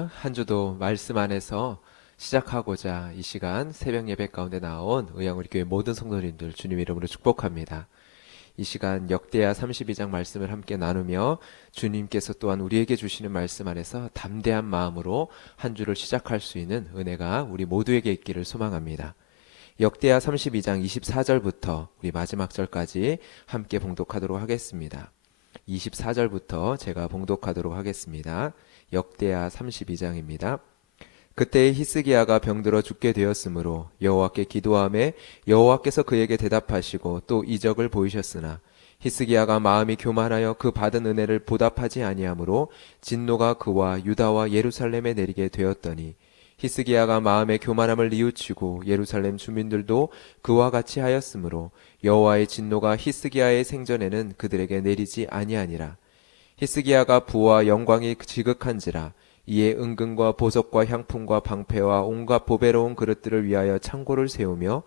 할렐루야. 한 주도 말씀 안에서 시작하고자 이 시간 새벽 예배 가운데 나온 의향우리 교회 모든 성도님들 주님 이름으로 축복합니다. 이 시간 역대하 32장 말씀을 함께 나누며 주님께서 또한 우리에게 주시는 말씀 안에서 담대한 마음으로 한 주를 시작할 수 있는 은혜가 우리 모두에게 있기를 소망합니다. 역대하 32장 24절부터 우리 마지막 절까지 함께 봉독하도록 하겠습니다. 24절부터 제가 봉독하도록 하겠습니다. 역대하 32장입니다. 그때 히스기야가 병들어 죽게 되었으므로 여호와께 기도하매 여호와께서 그에게 대답하시고 또 이적을 보이셨으나 히스기야가 마음이 교만하여 그 받은 은혜를 보답하지 아니하므로 진노가 그와 유다와 예루살렘에 내리게 되었더니 히스기야가 마음의 교만함을 뉘우치고 예루살렘 주민들도 그와 같이 하였으므로 여호와의 진노가 히스기야의 생전에는 그들에게 내리지 아니하니라. 히스기야가 부와 영광이 지극한지라 이에 은금과 보석과 향품과 방패와 온갖 보배로운 그릇들을 위하여 창고를 세우며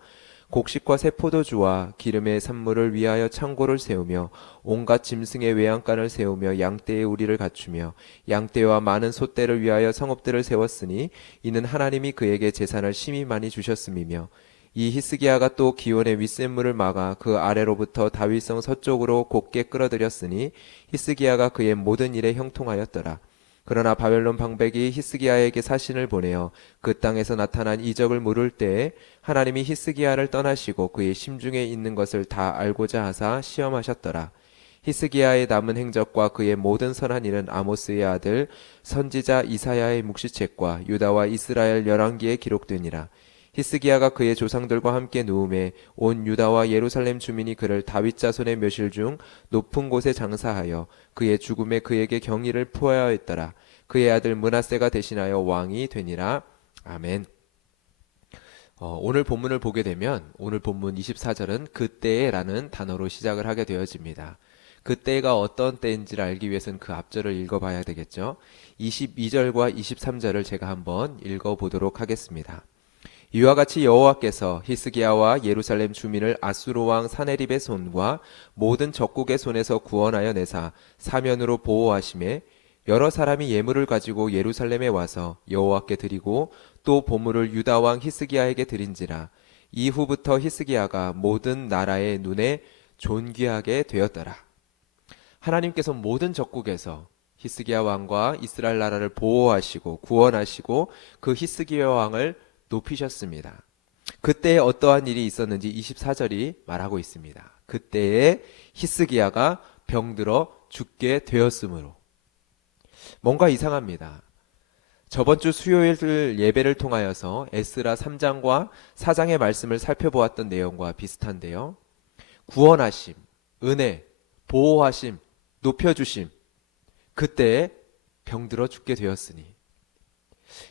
곡식과 새 포도주와 기름의 산물을 위하여 창고를 세우며 온갖 짐승의 외양간을 세우며 양떼의 우리를 갖추며 양떼와 많은 소떼를 위하여 성읍들을 세웠으니 이는 하나님이 그에게 재산을 심히 많이 주셨음이며 이 히스기야가 또 기온의 윗샘물을 막아 그 아래로부터 다윗성 서쪽으로 곧게 끌어들였으니 히스기야가 그의 모든 일에 형통하였더라. 그러나 바벨론 방백이 히스기야에게 사신을 보내어 그 땅에서 나타난 이적을 물을 때에 하나님이 히스기야를 떠나시고 그의 심중에 있는 것을 다 알고자 하사 시험하셨더라. 히스기야의 남은 행적과 그의 모든 선한 일은 아모스의 아들 선지자 이사야의 묵시책과 유다와 이스라엘 열왕기에 기록되니라. 히스기야가 그의 조상들과 함께 누움에 온 유다와 예루살렘 주민이 그를 다윗 자손의 묘실 중 높은 곳에 장사하여 그의 죽음에 그에게 경의를 표하였더라. 그의 아들 므낫세가 대신하여 왕이 되니라. 아멘. 오늘 본문을 보게 되면 오늘 본문 24절은 그때라는 단어로 시작을 하게 되어집니다. 그때가 어떤 때인지를 알기 위해서는 그 앞절을 읽어봐야 되겠죠. 22절과 23절을 제가 한번 읽어보도록 하겠습니다. 이와 같이 여호와께서 히스기야와 예루살렘 주민을 아수르 왕 사네립의 손과 모든 적국의 손에서 구원하여 내사 사면으로 보호하심에 여러 사람이 예물을 가지고 예루살렘에 와서 여호와께 드리고 또 보물을 유다 왕 히스기야에게 드린지라. 이후부터 히스기야가 모든 나라의 눈에 존귀하게 되었더라. 하나님께서 모든 적국에서 히스기야 왕과 이스라엘 나라를 보호하시고 구원하시고 그 히스기야 왕을 높이셨습니다. 그때에 어떠한 일이 있었는지 24절이 말하고 있습니다. 그때에 히스기야가 병들어 죽게 되었으므로. 뭔가 이상합니다. 저번 주 수요일 예배를 통하여서 에스라 3장과 4장의 말씀을 살펴보았던 내용과 비슷한데요. 구원하심, 은혜, 보호하심, 높여주심, 그때에 병들어 죽게 되었으니.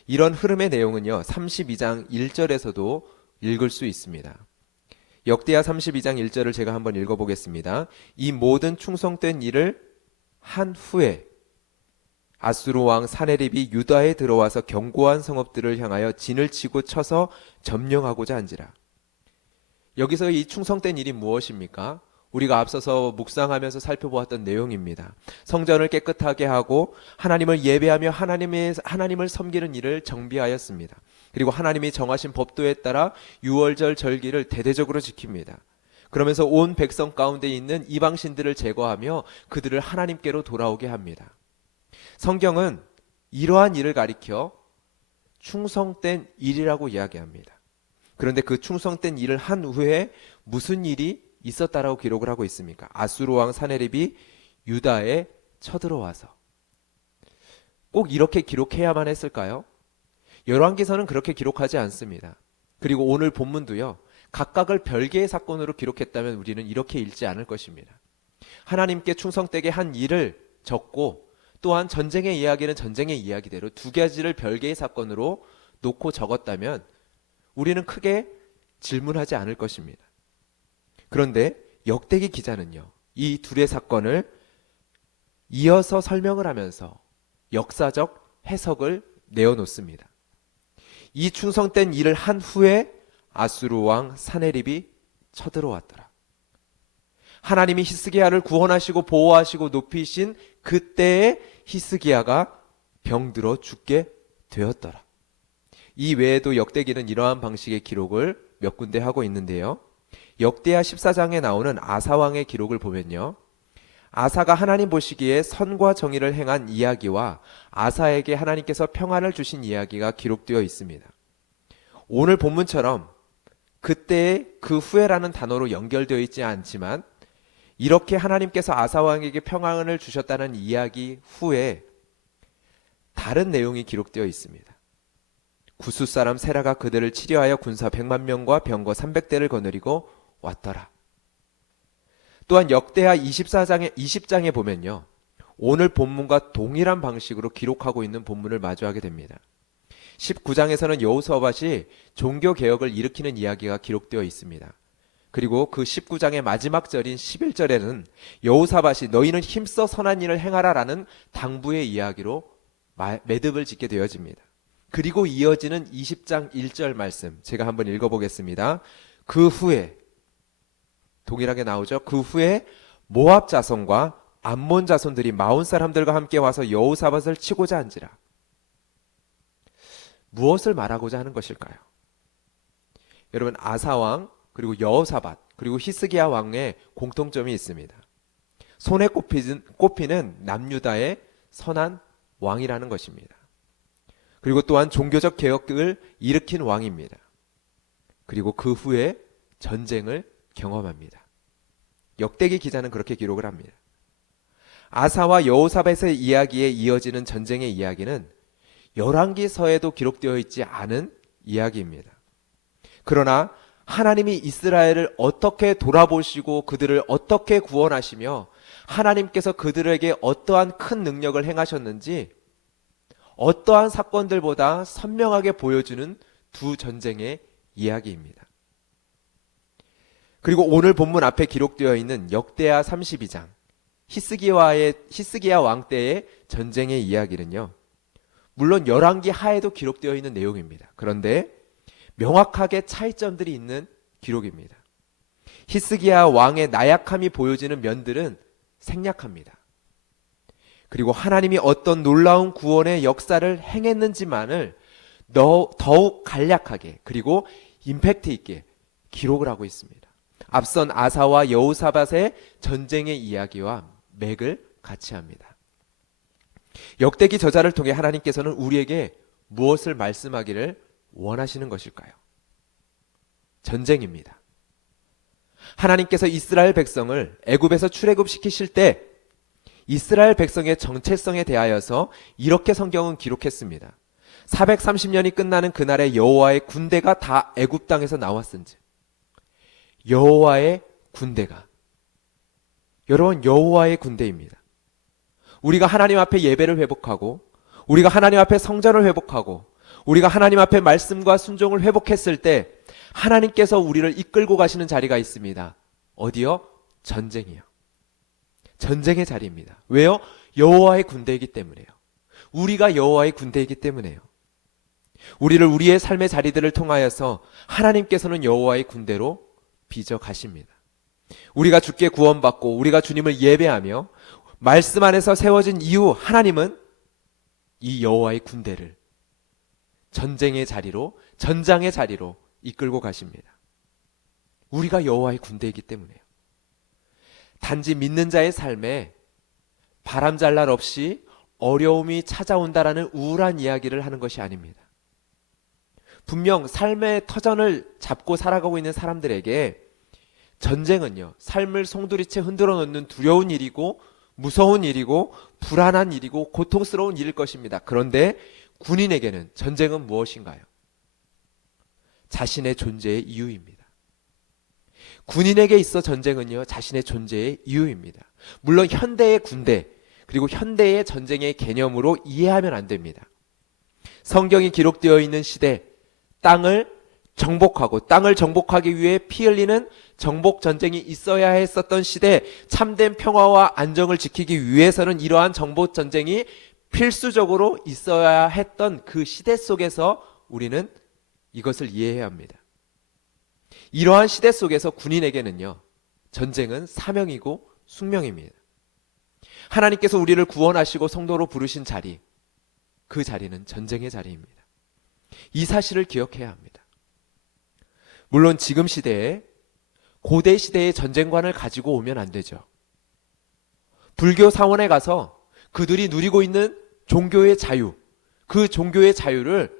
이런 흐름의 내용은요 32장 1절에서도 읽을 수 있습니다. 역대하 32장 1절을 제가 한번 읽어보겠습니다. 이 모든 충성된 일을 한 후에 아수르 왕 사네립이 유다에 들어와서 견고한 성읍들을 향하여 진을 치고 쳐서 점령하고자 한지라. 여기서 이 충성된 일이 무엇입니까? 우리가 앞서서 묵상하면서 살펴보았던 내용입니다. 성전을 깨끗하게 하고 하나님을 예배하며 하나님을 섬기는 일을 정비하였습니다. 그리고 하나님이 정하신 법도에 따라 유월절 절기를 대대적으로 지킵니다. 그러면서 온 백성 가운데 있는 이방신들을 제거하며 그들을 하나님께로 돌아오게 합니다. 성경은 이러한 일을 가리켜 충성된 일이라고 이야기합니다. 그런데 그 충성된 일을 한 후에 무슨 일이 있었다라고 기록을 하고 있습니까? 아수르 왕 사네립이 유다에 쳐들어와서. 꼭 이렇게 기록해야만 했을까요? 열왕기서는 그렇게 기록하지 않습니다. 그리고 오늘 본문도요. 각각을 별개의 사건으로 기록했다면 우리는 이렇게 읽지 않을 것입니다. 하나님께 충성되게 한 일을 적고 또한 전쟁의 이야기는 전쟁의 이야기대로 두 가지를 별개의 사건으로 놓고 적었다면 우리는 크게 질문하지 않을 것입니다. 그런데 역대기 기자는요. 이 둘의 사건을 이어서 설명을 하면서 역사적 해석을 내어놓습니다. 이 충성된 일을 한 후에 아수르 왕 사네립이 쳐들어왔더라. 하나님이 히스기야를 구원하시고 보호하시고 높이신 그때에 히스기야가 병들어 죽게 되었더라. 이 외에도 역대기는 이러한 방식의 기록을 몇 군데 하고 있는데요. 역대하 14장에 나오는 아사왕의 기록을 보면요. 아사가 하나님 보시기에 선과 정의를 행한 이야기와 아사에게 하나님께서 평안을 주신 이야기가 기록되어 있습니다. 오늘 본문처럼 그때의 그 후에라는 단어로 연결되어 있지 않지만 이렇게 하나님께서 아사왕에게 평안을 주셨다는 이야기 후에 다른 내용이 기록되어 있습니다. 구스 사람 세라가 그들을 치려하여 군사 100만 명과 병거 300대를 거느리고 왔더라. 또한 역대하 20장에 보면요. 오늘 본문과 동일한 방식으로 기록하고 있는 본문을 마주하게 됩니다. 19장에서는 여호사밧이 종교개혁을 일으키는 이야기가 기록되어 있습니다. 그리고 그 19장의 마지막 절인 11절에는 여호사밧이 너희는 힘써 선한 일을 행하라라는 당부의 이야기로 매듭을 짓게 되어집니다. 그리고 이어지는 20장 1절 말씀 제가 한번 읽어보겠습니다. 그 후에 동일하게 나오죠. 그 후에 모압 자손과 암몬 자손들이 마온 사람들과 함께 와서 여호사밧을 치고자 한지라. 무엇을 말하고자 하는 것일까요? 여러분 아사왕 그리고 여호사밧 그리고 히스기야 왕의 공통점이 있습니다. 손에 꼽히는 남유다의 선한 왕이라는 것입니다. 그리고 또한 종교적 개혁을 일으킨 왕입니다. 그리고 그 후에 전쟁을 경험합니다. 역대기 기자는 그렇게 기록을 합니다. 아사와 여호사밧의 이야기에 이어지는 전쟁의 이야기는 열왕기서에도 기록되어 있지 않은 이야기입니다. 그러나 하나님이 이스라엘을 어떻게 돌아보시고 그들을 어떻게 구원하시며 하나님께서 그들에게 어떠한 큰 능력을 행하셨는지 어떠한 사건들보다 선명하게 보여주는 두 전쟁의 이야기입니다. 그리고 오늘 본문 앞에 기록되어 있는 역대하 32장 히스기야 왕 때의 전쟁의 이야기는요. 물론 열왕기 하에도 기록되어 있는 내용입니다. 그런데 명확하게 차이점들이 있는 기록입니다. 히스기야 왕의 나약함이 보여지는 면들은 생략합니다. 그리고 하나님이 어떤 놀라운 구원의 역사를 행했는지만을 더욱 간략하게 그리고 임팩트 있게 기록을 하고 있습니다. 앞선 아사와 여호사밧의 전쟁의 이야기와 맥을 같이 합니다. 역대기 저자를 통해 하나님께서는 우리에게 무엇을 말씀하기를 원하시는 것일까요? 전쟁입니다. 하나님께서 이스라엘 백성을 애굽에서 출애굽시키실 때 이스라엘 백성의 정체성에 대하여서 이렇게 성경은 기록했습니다. 430년이 끝나는 그날에 여호와의 군대가 다 애굽 땅에서 나왔은지. 여호와의 군대가. 여러분 여호와의 군대입니다. 우리가 하나님 앞에 예배를 회복하고 우리가 하나님 앞에 성전을 회복하고 우리가 하나님 앞에 말씀과 순종을 회복했을 때 하나님께서 우리를 이끌고 가시는 자리가 있습니다. 어디요? 전쟁이요. 전쟁의 자리입니다. 왜요? 여호와의 군대이기 때문에요. 우리가 여호와의 군대이기 때문에요. 우리를 우리의 삶의 자리들을 통하여서 하나님께서는 여호와의 군대로 빚어 가십니다. 우리가 주께 구원받고 우리가 주님을 예배하며 말씀 안에서 세워진 이후 하나님은 이 여호와의 군대를 전쟁의 자리로 전장의 자리로 이끌고 가십니다. 우리가 여호와의 군대이기 때문에요. 단지 믿는 자의 삶에 바람잘 날 없이 어려움이 찾아온다라는 우울한 이야기를 하는 것이 아닙니다. 분명 삶의 터전을 잡고 살아가고 있는 사람들에게 전쟁은요, 삶을 송두리째 흔들어 놓는 두려운 일이고 무서운 일이고 불안한 일이고 고통스러운 일일 것입니다. 그런데 군인에게는 전쟁은 무엇인가요? 자신의 존재의 이유입니다. 군인에게 있어 전쟁은요, 자신의 존재의 이유입니다. 물론 현대의 군대 그리고 현대의 전쟁의 개념으로 이해하면 안 됩니다. 성경이 기록되어 있는 시대, 땅을 정복하고 땅을 정복하기 위해 피 흘리는 정복 전쟁이 있어야 했었던 시대, 참된 평화와 안정을 지키기 위해서는 이러한 정복 전쟁이 필수적으로 있어야 했던 그 시대 속에서 우리는 이것을 이해해야 합니다. 이러한 시대 속에서 군인에게는요, 전쟁은 사명이고 숙명입니다. 하나님께서 우리를 구원하시고 성도로 부르신 자리, 그 자리는 전쟁의 자리입니다. 이 사실을 기억해야 합니다. 물론 지금 시대에 고대 시대의 전쟁관을 가지고 오면 안 되죠. 불교 사원에 가서 그들이 누리고 있는 종교의 자유, 그 종교의 자유를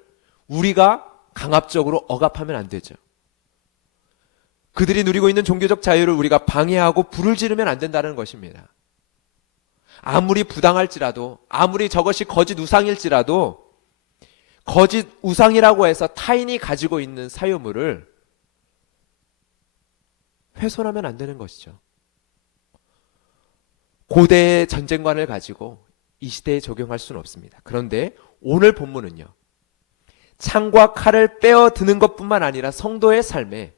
우리가 강압적으로 억압하면 안 되죠. 그들이 누리고 있는 종교적 자유를 우리가 방해하고 불을 지르면 안 된다는 것입니다. 아무리 부당할지라도, 아무리 저것이 거짓 우상일지라도 거짓 우상이라고 해서 타인이 가지고 있는 사유물을 훼손하면 안 되는 것이죠. 고대의 전쟁관을 가지고 이 시대에 적용할 수는 없습니다. 그런데 오늘 본문은요, 창과 칼을 빼어드는 것뿐만 아니라 성도의 삶에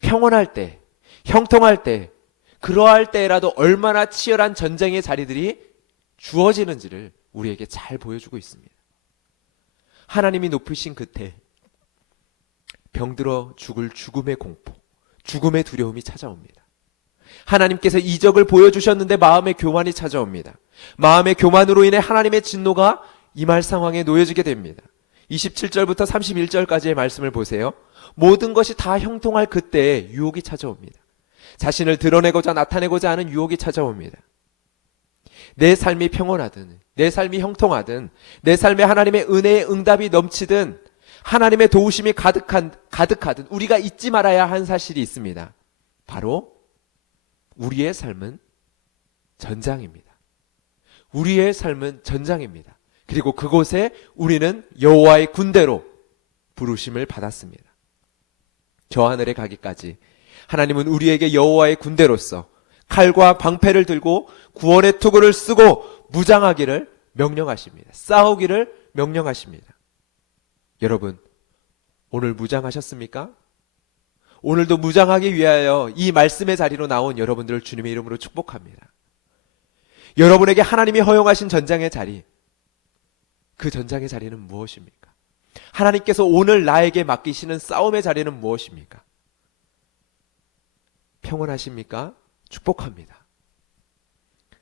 평온할 때, 형통할 때, 그러할 때라도 얼마나 치열한 전쟁의 자리들이 주어지는지를 우리에게 잘 보여주고 있습니다. 하나님이 높으신 그때 병들어 죽을 죽음의 공포, 죽음의 두려움이 찾아옵니다. 하나님께서 이적을 보여주셨는데 마음의 교만이 찾아옵니다. 마음의 교만으로 인해 하나님의 진노가 임할 상황에 놓여지게 됩니다. 27절부터 31절까지의 말씀을 보세요. 모든 것이 다 형통할 그때에 유혹이 찾아옵니다. 자신을 드러내고자 나타내고자 하는 유혹이 찾아옵니다. 내 삶이 평온하든, 내 삶이 형통하든, 내 삶에 하나님의 은혜의 응답이 넘치든, 하나님의 도우심이 가득하든 우리가 잊지 말아야 한 사실이 있습니다. 바로 우리의 삶은 전장입니다. 우리의 삶은 전장입니다. 그리고 그곳에 우리는 여호와의 군대로 부르심을 받았습니다. 저 하늘에 가기까지 하나님은 우리에게 여호와의 군대로서 칼과 방패를 들고 구원의 투구를 쓰고 무장하기를 명령하십니다. 싸우기를 명령하십니다. 여러분, 오늘 무장하셨습니까? 오늘도 무장하기 위하여 이 말씀의 자리로 나온 여러분들을 주님의 이름으로 축복합니다. 여러분에게 하나님이 허용하신 전장의 자리, 그 전장의 자리는 무엇입니까? 하나님께서 오늘 나에게 맡기시는 싸움의 자리는 무엇입니까? 평온하십니까? 축복합니다.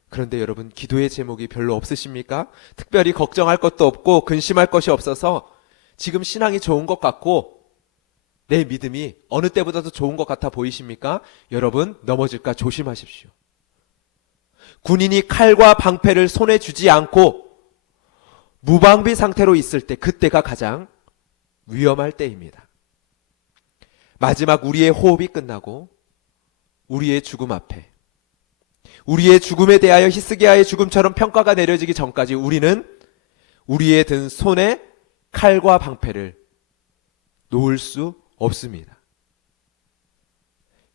그런데 여러분, 기도의 제목이 별로 없으십니까? 특별히 걱정할 것도 없고 근심할 것이 없어서 지금 신앙이 좋은 것 같고 내 믿음이 어느 때보다도 좋은 것 같아 보이십니까? 여러분, 넘어질까 조심하십시오. 군인이 칼과 방패를 손에 쥐지 않고 무방비 상태로 있을 때, 그때가 가장 위험할 때입니다. 마지막 우리의 호흡이 끝나고 우리의 죽음 앞에, 우리의 죽음에 대하여 히스기야의 죽음처럼 평가가 내려지기 전까지 우리는 우리의 든 손에 칼과 방패를 놓을 수 없습니다.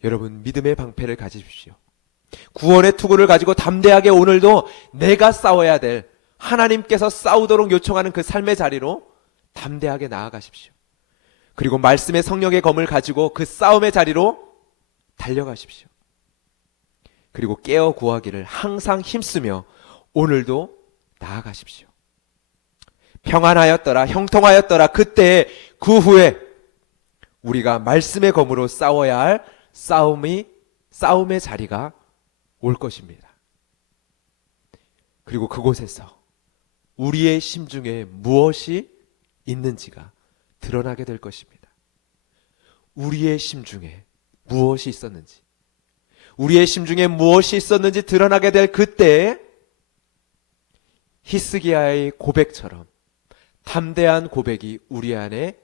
여러분, 믿음의 방패를 가지십시오. 구원의 투구를 가지고 담대하게 오늘도 내가 싸워야 될, 하나님께서 싸우도록 요청하는 그 삶의 자리로 담대하게 나아가십시오. 그리고 말씀의 성령의 검을 가지고 그 싸움의 자리로 달려가십시오. 그리고 깨어 구하기를 항상 힘쓰며 오늘도 나아가십시오. 평안하였더라, 형통하였더라. 그때 그 후에 우리가 말씀의 검으로 싸워야 할 싸움의 자리가 올 것입니다. 그리고 그곳에서 우리의 심중에 무엇이 있는지가 드러나게 될 것입니다. 우리의 심중에 무엇이 있었는지, 우리의 심중에 무엇이 있었는지 드러나게 될 그때에 히스기야의 고백처럼 담대한 고백이 우리 안에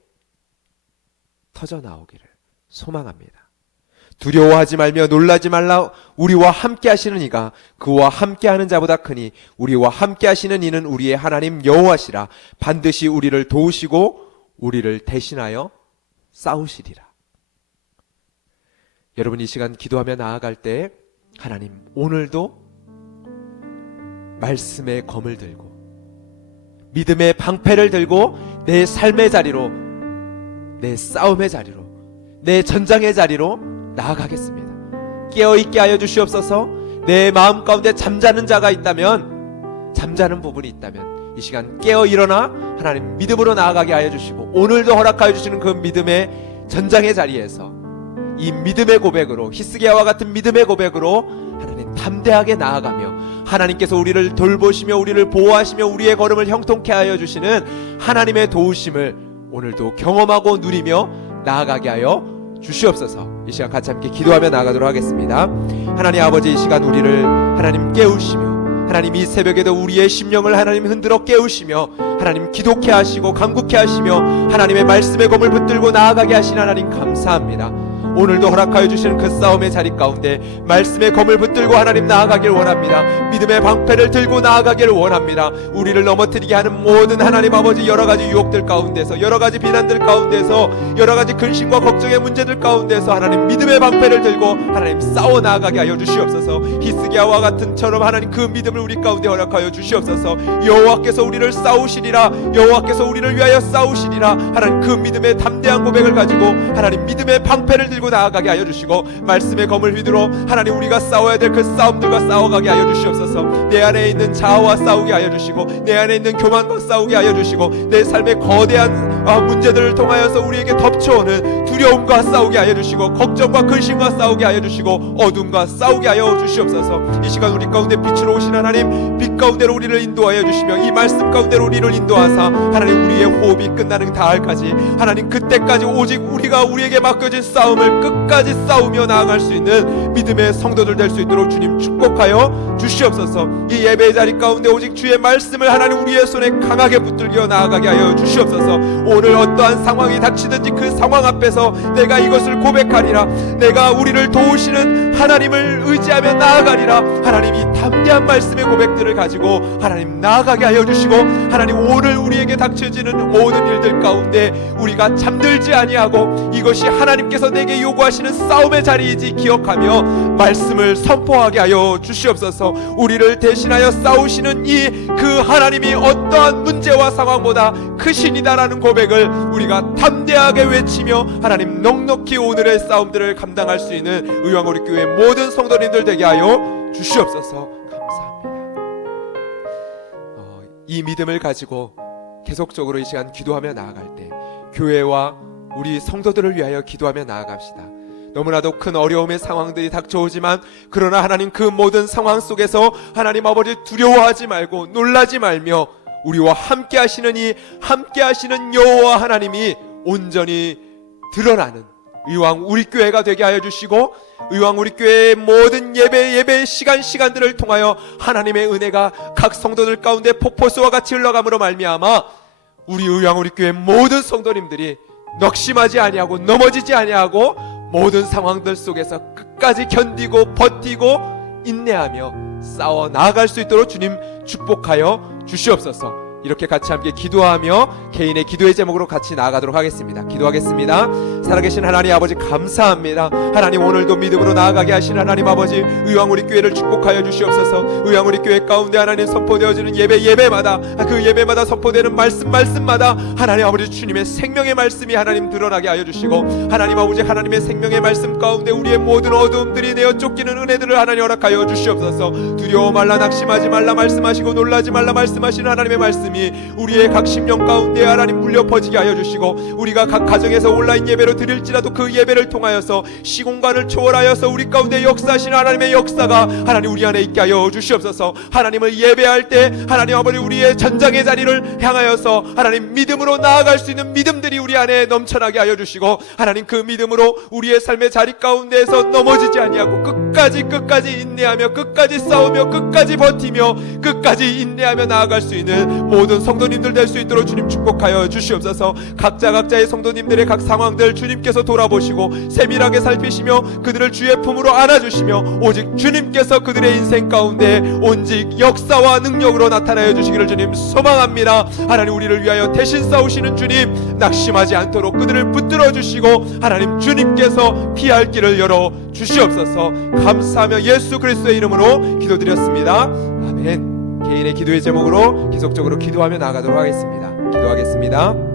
터져 나오기를 소망합니다. 두려워하지 말며 놀라지 말라. 우리와 함께 하시는 이가 그와 함께 하는 자보다 크니 우리와 함께 하시는 이는 우리의 하나님 여호와시라. 반드시 우리를 도우시고 우리를 대신하여 싸우시리라. 여러분, 이 시간 기도하며 나아갈 때 하나님, 오늘도 말씀의 검을 들고 믿음의 방패를 들고 내 삶의 자리로, 내 싸움의 자리로, 내 전장의 자리로 나아가겠습니다. 깨어있게 하여 주시옵소서. 내 마음 가운데 잠자는 자가 있다면, 잠자는 부분이 있다면 이 시간 깨어 일어나 하나님 믿음으로 나아가게 하여 주시고, 오늘도 허락하여 주시는 그 믿음의 전장의 자리에서 이 믿음의 고백으로, 히스기야와 같은 믿음의 고백으로 하나님 담대하게 나아가며 하나님께서 우리를 돌보시며 우리를 보호하시며 우리의 걸음을 형통케 하여 주시는 하나님의 도우심을 오늘도 경험하고 누리며 나아가게 하여 주시옵소서. 이 시간 같이 함께 기도하며 나아가도록 하겠습니다. 하나님 아버지, 이 시간 우리를 하나님 깨우시며 하나님 이 새벽에도 우리의 심령을 하나님 흔들어 깨우시며 하나님 기도케 하시고 간구케 하시며 하나님의 말씀의 검을 붙들고 나아가게 하신 하나님 감사합니다. 오늘도 허락하여 주시는 그 싸움의 자리 가운데 말씀의 검을 붙들고 하나님 나아가길 원합니다. 믿음의 방패를 들고 나아가기를 원합니다. 우리를 넘어뜨리게 하는 모든 하나님 아버지 여러가지 유혹들 가운데서, 여러가지 비난들 가운데서, 여러가지 근심과 걱정의 문제들 가운데서 하나님 믿음의 방패를 들고 하나님 싸워 나아가게 하여 주시옵소서. 히스기야와 같은처럼 하나님 그 믿음을 우리 가운데 허락하여 주시옵소서. 여호와께서 우리를 싸우시리라, 여호와께서 우리를 위하여 싸우시리라. 하나님 그 믿음의 담대한 고백을 가지고 하나님 믿음의 방패를 들고 나아가게 하여 주시고 말씀의 검을 휘두르 하나님 우리가 싸워야 될 그 싸움들과 싸워가게 하여 주시옵소서. 내 안에 있는 자아와 싸우게 하여 주시고 내 안에 있는 교만과 싸우게 하여 주시고 내 삶의 거대한 문제들을 통하여서 우리에게 덮쳐오는 두려움과 싸우게 하여 주시고 걱정과 근심과 싸우게 하여 주시고 어둠과 싸우게 하여 주시옵소서. 이 시간 우리 가운데 빛으로 오신 하나님, 빛 가운데로 우리를 인도하여 주시며 이 말씀 가운데로 우리를 인도하사 하나님 우리의 호흡이 끝나는 다할까지 하나님 그때까지 오직 우리가 우리에게 맡겨진 싸움을 끝까지 싸우며 나아갈 수 있는 믿음의 성도들 될 수 있도록 주님 축복하여 주시옵소서. 이 예배의 자리 가운데 오직 주의 말씀을 하나님 우리의 손에 강하게 붙들겨 나아가게 하여 주시옵소서. 오늘 어떠한 상황이 닥치든지 그 상황 앞에서 내가 이것을 고백하리라, 내가 우리를 도우시는 하나님을 의지하며 나아가리라. 하나님 이 담대한 말씀의 고백들을 가지고 하나님 나아가게 하여 주시고 하나님 오늘 우리에게 닥쳐지는 모든 일들 가운데 우리가 잠들지 아니하고 이것이 하나님께서 내게 요구하시는 싸움의 자리이지 기억하며 말씀을 선포하게 하여 주시옵소서. 우리를 대신하여 싸우시는 이 그 하나님이 어떠한 문제와 상황보다 크신이다라는 고백을 우리가 담대하게 외치며 하나님 넉넉히 오늘의 싸움들을 감당할 수 있는 의왕우리 교회 모든 성도님들 되게 하여 주시옵소서. 감사합니다. 이 믿음을 가지고 계속적으로 이 시간 기도하며 나아갈 때 교회와 우리 성도들을 위하여 기도하며 나아갑시다. 너무나도 큰 어려움의 상황들이 닥쳐오지만 그러나 하나님 그 모든 상황 속에서 하나님 아버지 두려워하지 말고 놀라지 말며 우리와 함께 하시는 이 함께 하시는 여호와 하나님이 온전히 드러나는 의왕 우리 교회가 되게 하여 주시고 의왕 우리 교회의 모든 예배의 시간들을 통하여 하나님의 은혜가 각 성도들 가운데 폭포수와 같이 흘러감으로 말미암아 우리 의왕 우리 교회 모든 성도님들이 넉심하지 아니하고 넘어지지 아니하고 모든 상황들 속에서 끝까지 견디고 버티고 인내하며 싸워 나아갈 수 있도록 주님 축복하여 주시옵소서. 이렇게 같이 함께 기도하며 개인의 기도의 제목으로 같이 나아가도록 하겠습니다. 기도하겠습니다. 살아계신 하나님 아버지 감사합니다. 하나님 오늘도 믿음으로 나아가게 하신 하나님 아버지 의왕 우리 교회를 축복하여 주시옵소서. 의왕 우리 교회 가운데 하나님 선포되어지는 예배마다 그 예배마다 선포되는 말씀마다 하나님 아버지 주님의 생명의 말씀이 하나님 드러나게 하여 주시고 하나님 아버지 하나님의 생명의 말씀 가운데 우리의 모든 어두움들이 내어 쫓기는 은혜들을 하나님 허락하여 주시옵소서. 두려워 말라, 낙심하지 말라 말씀하시고 놀라지 말라 말씀하시는 하나님의 말씀이 우리의 각 심령 가운데 하나님 물려 퍼지게 하여 주시고 우리가 각 가정에서 온라인 예배로 드릴지라도 그 예배를 통하여서 시공간을 초월하여서 우리 가운데 역사하시는 하나님의 역사가 하나님 우리 안에 있게 하여 주시옵소서. 하나님을 예배할 때 하나님 아버지 우리의 전장의 자리를 향하여서 하나님 믿음으로 나아갈 수 있는 믿음들이 우리 안에 넘쳐나게 하여 주시고 하나님 그 믿음으로 우리의 삶의 자리 가운데에서 넘어지지 아니하고 끝까지 인내하며 끝까지 싸우며 끝까지 버티며 끝까지 인내하며 나아갈 수 있는 모든 성도님들 될 수 있도록 주님 축복하여 주시옵소서. 각자의 성도님들의 각 상황들 주님께서 돌아보시고 세밀하게 살피시며 그들을 주의 품으로 안아주시며 오직 주님께서 그들의 인생 가운데 온직 역사와 능력으로 나타나여 주시기를 주님 소망합니다. 하나님 우리를 위하여 대신 싸우시는 주님 낙심하지 않도록 그들을 붙들어 주시고 하나님 주님께서 피할 길을 열어 주시옵소서. 감사하며 예수 그리스도의 이름으로 기도드렸습니다. 아멘. 개인의 기도의 제목으로 계속적으로 기도하며 나아가도록 하겠습니다. 기도하겠습니다.